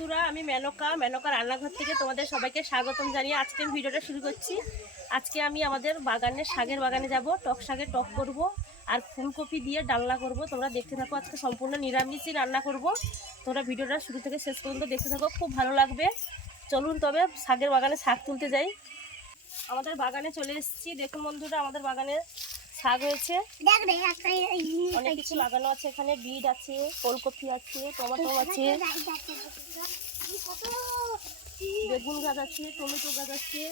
বন্ধুরা, আমি মেনকা। মেনকা রান্নাঘর থেকে তোমাদের সবাইকে স্বাগতম জানিয়ে আজকে ভিডিওটা শুরু করছি। আজকে আমি আমাদের বাগানে শাকের বাগানে যাব, টক শাকের টক করব, আর ফুলকপি দিয়ে ডালনা করব। তোমরা দেখতে থাকো, আজকে সম্পূর্ণ নিরামিষই রান্না করব। তোমরা ভিডিওটা শুরু থেকে শেষ পর্যন্ত দেখতে থাকো, খুব ভালো লাগবে। চলুন তবে শাকের বাগানে শাক তুলতে যাই। আমাদের বাগানে চলে এসেছি। দেখুন বন্ধুরা, আমাদের বাগানে শাক হয়েছে অনেক কিছু লাগানো আছে এখানে বিট আছে ফুলকপি আছে টমেটো আছে। বেগুন গাছ আছে টমেটো গাছ আছে।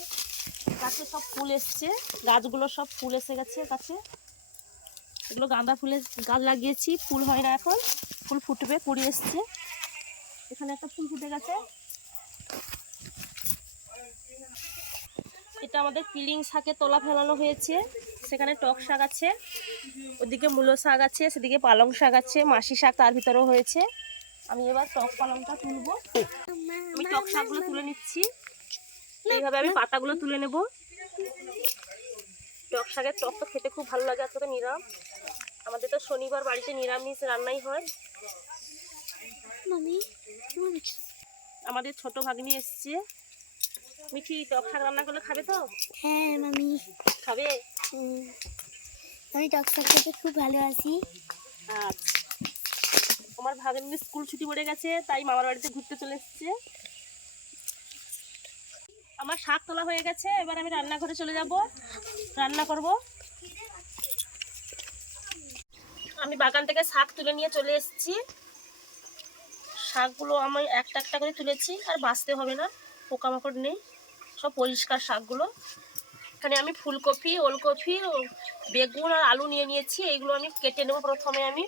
গাছে সব ফুল এসছে। গাছগুলো সব ফুল এসে গেছে গাছে। এগুলো গাঁদা ফুলের গাছ লাগিয়েছি ফুল হয় না এখন। ফুল ফুটবে কুড়ি এসছে। এখানে একটা ফুল ফুটে গেছে। এটা আমাদের পিলিং শাকে তোলা ফেলানো হয়েছে। সেখানে টক শাক আছে ওদিকে মূলো শাক আছে সেদিকে পালং শাক আছে মাসি শাক তার ভিতরেও হয়েছে। আমি এবার টক পালংটা তুলবো। আমি টক শাকগুলো তুলে নিচ্ছি। এইভাবে আমি পাতাগুলো তুলে নেব। টক শাকের টক তো খেতে খুব ভালো লাগে আজকে তো নিরাম। আমাদের তো শনিবার বাড়িতে নিরামিষ রান্নাই হয়। আমাদের ছোট ভাগ্নি এসছে। মিঠি টক শাক রান্না করলে খাবে তো? হ্যাঁ মামি। খাবে? আমি টক শাক খেতে খুব ভালোবাসি। আচ্ছা। আমার ভাগ্নি স্কুল ছুটি পড়ে গেছে তাই মামার বাড়িতে ঘুরতে চলে এসছে। আমার শাক তোলা হয়ে গেছে এবার আমি রান্নাঘরে চলে যাব। রান্না করব। আমি বাগান থেকে শাক তুলে নিয়ে চলে এসেছি। শাকগুলো আমি একটা একটা করে তুলেছি আর বাঁচতে হবে না পোকামাকড় নেই। সব পরিষ্কার শাকগুলো। এখানে আমি ফুলকপি, ওলকপি, বেগুন আর আলু নিয়ে নিয়েছি। এইগুলো আমি কেটে নেব প্রথমে আমি।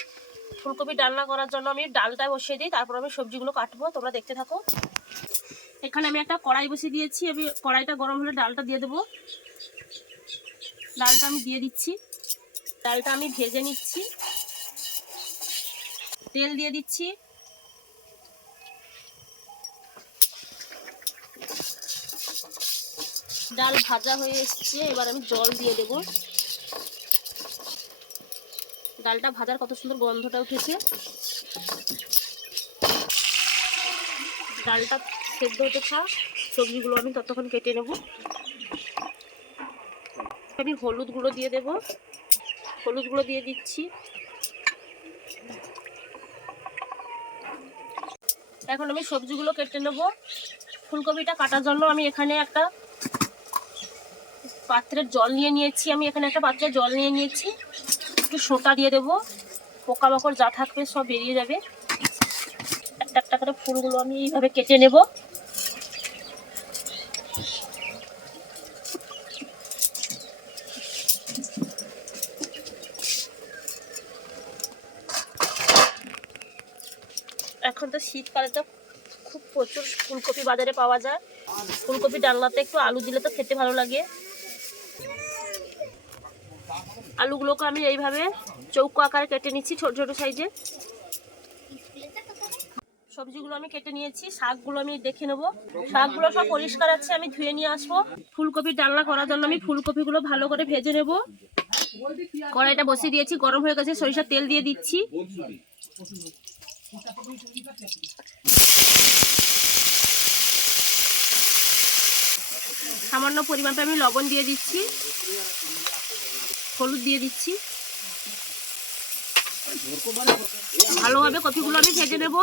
ফুলকপি ডালনা করার জন্য আমি ডালটা বসিয়ে দিই, তারপর আমি সবজিগুলো কাটবো, তোমরা দেখতে থাকো। এখানে আমি একটা কড়াই বসিয়ে দিয়েছি, আমি কড়াইটা গরম হলে ডালটা দিয়ে দেবো। ডালটা আমি দিয়ে দিচ্ছি। ডালটা আমি ভেজে নিচ্ছি। তেল দিয়ে দিচ্ছি। ডাল ভাজা হয়ে এসছে, এবার আমি জল দিয়ে দেব। ডালটা ভাজার কত সুন্দর গন্ধটা উঠেছে। ডালটা সেদ্ধ হতে থাক, সবজিগুলো আমি ততক্ষণ কেটে নেব। আমি হলুদ গুঁড়ো দিয়ে দেব। হলুদ গুঁড়ো দিয়ে দিচ্ছি। এখন আমি সবজিগুলো কেটে নেব। ফুলকপিটা কাটার জন্য আমি এখানে একটা পাত্রের জল নিয়ে নিয়েছি। আমি এখানে একটা পাত্রে জল নিয়ে নিয়েছি। একটু সোঁটা দিয়ে দেবো। পোকামাকড় যা থাকবে সব বেরিয়ে যাবে। একটা একটা করে ফুলগুলো আমি এইভাবে কেটে নেব। এখন তো শীতকালে তো খুব প্রচুর ফুলকপি বাজারে পাওয়া যায়। ফুলকপি ডালনাতে একটু আলু দিলে তো খেতে ভালো লাগে। আলুগুলোকে আমি এইভাবে চৌকো আকারে কেটে নিচ্ছি ছোট ছোট সাইজে। সবজিগুলো আমি কেটে নিয়েছি, শাকগুলো আমি দেখে নেব। শাকগুলো সব পরিষ্কার আছে, আমি ধুয়ে নিয়ে আসব। ফুলকপি ডালনা করার জন্য আমি ফুলকপিগুলো ভালো করে ভেজে নেব। কড়াইটা বসিয়ে দিয়েছি, গরম হয়ে গেছে, সরিষার তেল দিয়ে দিচ্ছি। সামান্য পরিমাণটা আমি লবণ দিয়ে দিচ্ছি। হলুদ দিয়ে দিচ্ছি। ভালোভাবে কপিগুলো আমি ভেজে নেব।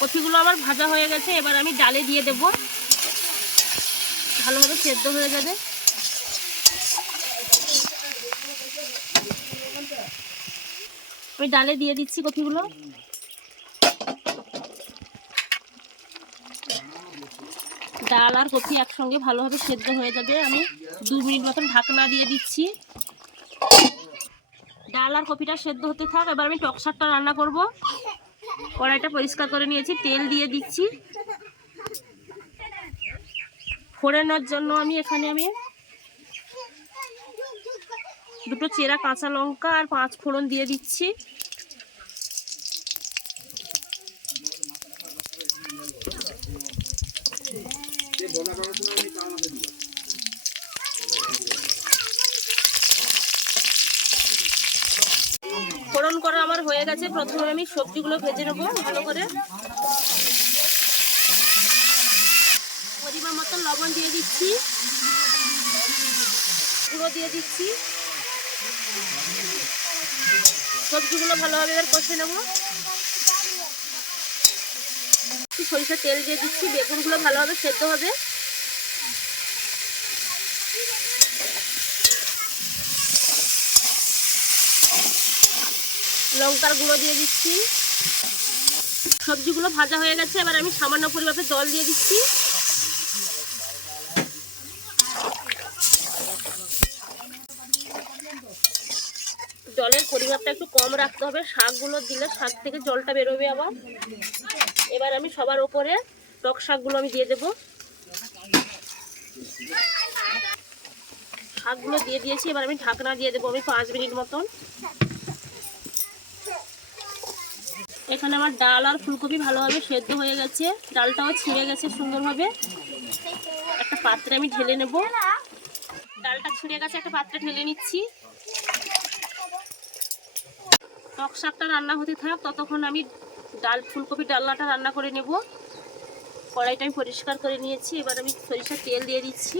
কপিগুলো আমার ভাজা হয়ে গেছে, এবার আমি ডালে দিয়ে দেব। ভালোভাবে সেদ্ধ হয়ে যাবে। আমি ডালে দিয়ে দিচ্ছি কপিগুলো। ডাল আর কফি একসঙ্গে ভালোভাবে সেদ্ধ হয়ে যাবে। আমি দু মিনিট মতন ঢাকনা দিয়ে দিচ্ছি। ডাল আর কফিটা সেদ্ধ হতে থাক, এবার আমি টক শাকটা রান্না করব। কড়াইটা পরিষ্কার করে নিয়েছি, তেল দিয়ে দিচ্ছি। ফোড়ানোর জন্য আমি এখানে আমি দুটো চেরা কাঁচা লঙ্কা আর পাঁচ ফোড়ন দিয়ে দিচ্ছি। ফোড়ন করা আমার হয়ে গেছে। প্রথমে আমি সবজিগুলো ভেজে নেব ভালো করে। পরিমাণ মতো লবণ দিয়ে দিচ্ছি। গুঁড়ো দিয়ে দিচ্ছি। সবজিগুলো ভালোভাবে এবার কষে নেব। একটু সরিষার তেল দিয়ে দিচ্ছি, বেগুনগুলো ভালোভাবে সেদ্ধ হবে। লঙ্কার গুঁড়ো দিয়ে দিচ্ছি। সবজিগুলো ভাজা হয়ে গেছে, এবার আমি সামান্য পরিমাপে জল দিয়ে দিচ্ছি। জলের পরিমাপটা একটু কম রাখতে হবে, শাকগুলো দিলে শাক থেকে জলটা বেরোবে আবার। এবার আমি সবার ওপরে টক শাকগুলো আমি দিয়ে দেবো। শাকগুলো দিয়ে দিয়েছি, এবার আমি ঢাকনা দিয়ে দেবো আমি পাঁচ মিনিট মতন। এখানে আমার ডাল আর ফুলকপি ভালোভাবে সেদ্ধ হয়ে গেছে, ডালটাও ছিঁড়ে গেছে সুন্দরভাবে। একটা পাত্রে আমি ঢেলে নেব। ডালটা ছিঁড়ে গেছে, একটা পাত্রে ঢেলে নিচ্ছি। টক শাকটা রান্না হতে থাক, ততক্ষণ আমি ডাল ফুলকপি ডালনাটা রান্না করে নেব। কড়াইটা আমি পরিষ্কার করে নিয়েছি, এবার আমি সরিষার তেল দিয়ে দিচ্ছি।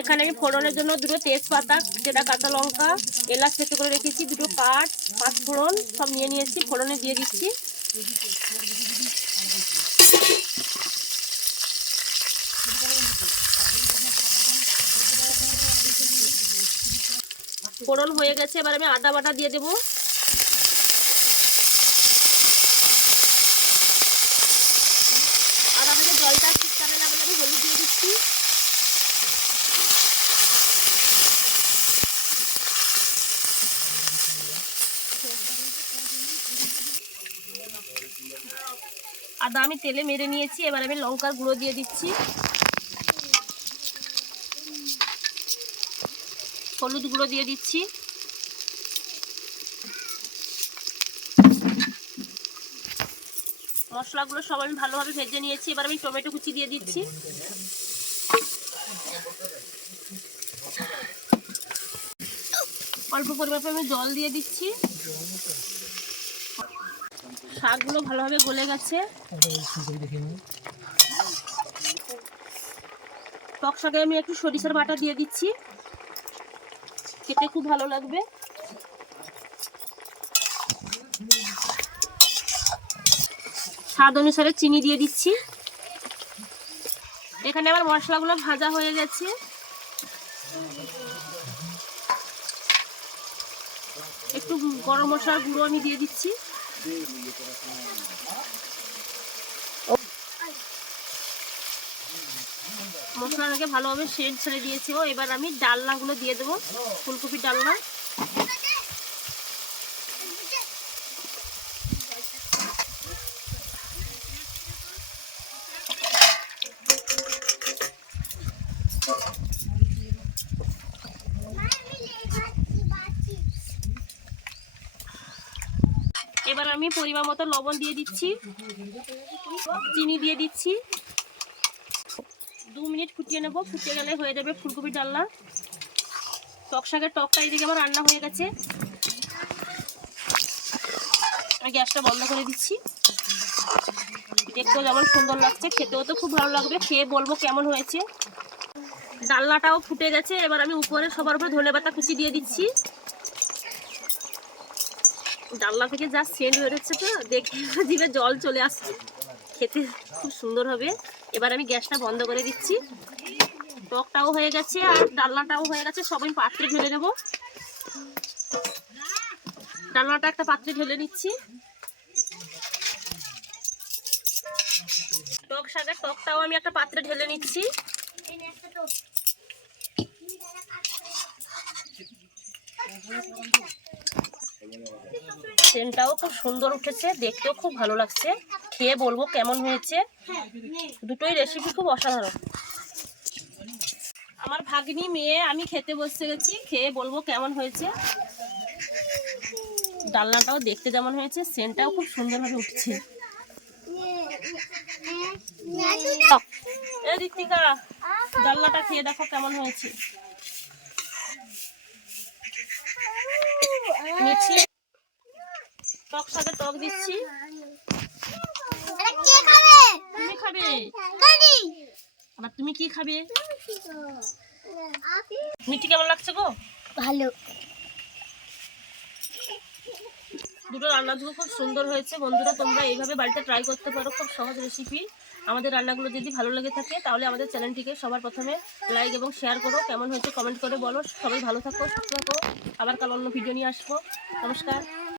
এখানে আমি ফোড়নের জন্য দুটো তেজপাতা যেটা কাঁচা লঙ্কা, এলাচ থেতো করে রেখেছি, দুটো পাট পাঁচ ফোড়ন সব নিয়ে নিয়েছি, ফোড়নে দিয়ে দিচ্ছি। ফোড়ন হয়ে গেছে, এবার আমি আদা বাটা দিয়ে দেবো। আদা বাটা জলটা ঠিকঠাক না বলে আমি হলুদ দিয়ে দিচ্ছি। আদা আমি তেলে মেরে নিয়েছি, এবার আমি লঙ্কার গুঁড়ো দিয়ে দিচ্ছি। হলুদ গুঁড়ো দিয়ে দিচ্ছি। মশলাগুলো সব আমি ভালোভাবে ভেজে নিয়েছি। এবার আমি টমেটো কুচি দিয়ে দিচ্ছি। অল্প পরিমাণে আমি জল দিয়ে দিচ্ছি। শাকগুলো ভালোভাবে গলে গেছে। টক শাকে আমি একটু সরিষার বাটা দিয়ে দিচ্ছি। খেতে খুব ভালো লাগবে। স্বাদ অনুসারে চিনি দিয়ে দিচ্ছি। এখানে আমার মশলাগুলো ভাজা হয়ে গেছে। একটু গরম মশলার গুঁড়ো আমি দিয়ে দিচ্ছি। মশলাটাকে ভালোভাবে সেট ছেড়ে দিয়েছি ও। এবার আমি ডালনাগুলো দিয়ে দেবো, ফুলকপির ডালনা। এবার আমি পরিমাণ মতো লবণ দিয়ে দিচ্ছি, চিনি দিয়ে দিচ্ছি। দু মিনিট ফুটিয়ে নেব। ফুটিয়ে গেলে হয়ে যাবে ফুলকপি ডালনা। টক শাকের টকটা এদিকে আমার রান্না হয়ে গেছে। গ্যাসটা বন্ধ করে দিচ্ছি। দেখতেও যেমন সুন্দর লাগছে, খেতেও তো খুব ভালো লাগবে। খেয়ে বলব কেমন হয়েছে। ডালনাটাও ফুটে গেছে, এবার আমি উপরে সবার উপরে ধনে পাতা কুচি দিয়ে দিচ্ছি। ডালনা থেকে যা সেন্ট বেরোচ্ছে তো, দেখে জিভে জল চলে আসছে। খেতে খুব সুন্দর হবে। এবার আমি গ্যাসটা বন্ধ করে দিচ্ছি। টকটাও হয়ে গেছে আর ডালনাটাও হয়ে গেছে, সব আমি পাত্রে ঢেলে নেব। ডালনাটা একটা পাত্রে ঢেলে নিচ্ছি। টক শাকের টকটাও আমি একটা পাত্রে ঢেলে নিচ্ছি। সেন্টটাও খুব সুন্দর উঠেছে দেখতেও খুব ভালো লাগছে। খেয়ে বলব কেমন হয়েছে। দুটোই রেসিপি খুব অসাধারণ। আমার ভাগ্নি মেয়ে আমি খেতে বসে গেছি খেয়ে বলব কেমন হয়েছে। ডালনাটাও দেখতে যেমন হয়েছে সেন্টটাও খুব সুন্দরভাবে উঠছে। এ ঋতিকা ডালনাটা খেয়ে দেখো কেমন হয়েছে। মিছি টক সাথে টক দিচ্ছি। কে খাবে? তুমি খাবে। কানি। আবার তুমি কি খাবে? মিঠি কেমন লাগছে গো? ভালো। দুটো রান্নাগুলো খুব সুন্দর হয়েছে। বন্ধুরা, তোমরা এইভাবে বাড়িতে ট্রাই করতে পারো, খুব সহজ রেসিপি আমাদের রান্নাগুলো যদি ভালো লেগে থাকে, তাহলে আমাদের চ্যানেলটিকে সবার প্রথমে লাইক এবং শেয়ার করো। কেমন হয়েছে কমেন্ট করে বলো। সবাই ভালো থাকো, সুস্থ থাকো। আবার কাল অন্য ভিডিও নিয়ে আসব। নমস্কার।